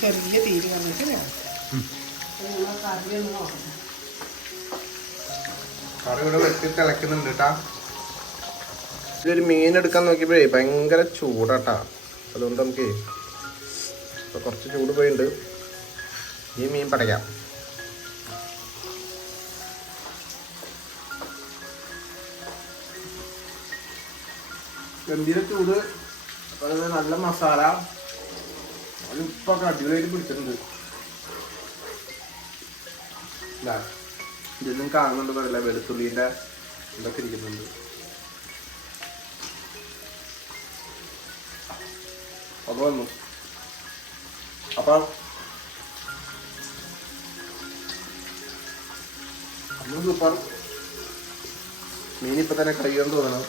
ചെറിയ തീര് വന്നിട്ട് കറി ഒന്ന് നോക്കണം. കറി ഇവിടെ വെട്ടി തിളയ്ക്കുന്നുണ്ട് കേട്ടാ. ഇതൊരു മീൻ എടുക്കാൻ നോക്കിയപ്പോഴേ ഭയങ്കര ചൂടാട്ടാ. അതുകൊണ്ട് നമുക്ക് ഇപ്പൊ കുറച്ച് ചൂട് പോയിട്ടുണ്ട്. ഈ മീൻ പടയാം. ഗംഭീര ചൂട്. അതുപോലെ നല്ല മസാല, ഉപ്പൊക്കെ അടിപൊളിയായിട്ട് പിടിച്ചിട്ടുണ്ട്. ഇതൊന്നും കാണുന്നുണ്ട് പറയില്ല, വെളുത്തുള്ളിൻ്റെ ഇതൊക്കെ ഇരിക്കുന്നുണ്ട്. അത് വന്നു. അപ്പം സൂപ്പർ. മീനിപ്പോൾ തന്നെ കഴിയുമെന്ന് തോന്നണം.